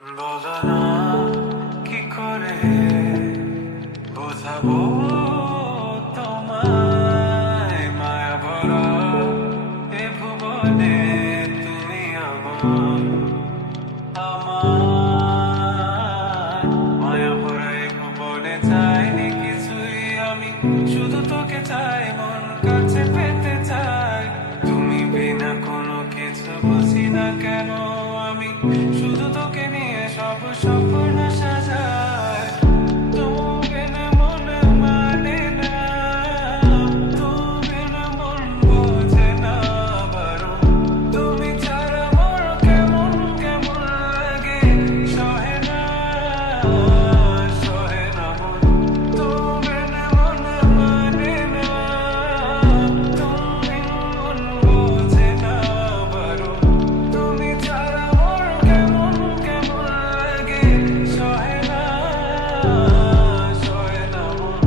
বলো না কি করে বোঝাবো তোমায়, মায়া ভরা এ ভুবনে তুমি আমার, আমার মায়া ভরা এ ভুবনে চাইনি কিছুই আমি, শুধু তোকে চাই, মন কাছে পেতে চাই। তুমি বিনা কোনো কিছু বুঝি না কেন আমি, শুধু তোকে নিয়ে সব স্বপ্ন সাজাই। তুমি বিনা মন মানে না, তুমি বিনা মন বোঝে না বারো। তুমি ছাড়া মোর কেমন কেমন লাগে, সহে না সহে না মন। তুমি বিনা মন মানে না, তুমি মন বোঝে না বারো। তুমি ছাড়া মোর কেমন কেমন লাগে, সহে না সহে না মন।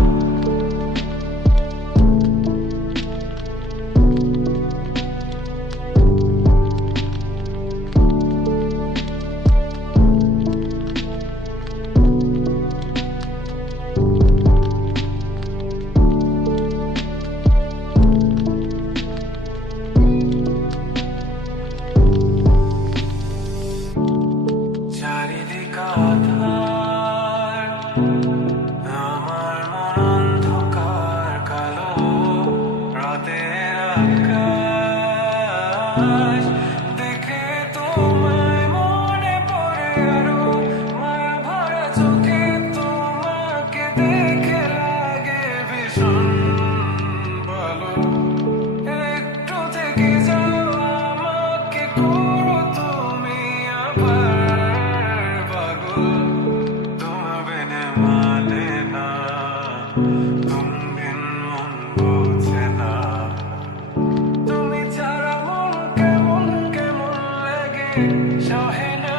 চারিদিক আঁধার, আমার মন অন্ধকার কালো, রাতের আকাশ দেখে তোমায় মনে পড়ে আরো, মায়া ভরা চোখে তোমাকে দেখে লাগে ভীষণ ভালো। একটু থেকে যাও, আমাকে করো তুমি আবার পাগল। তোমার বিনে মানে না, তুমি বিন মন বোঝে না। তুমি ছাড়া মন কেমন কেমন লাগে, সহে না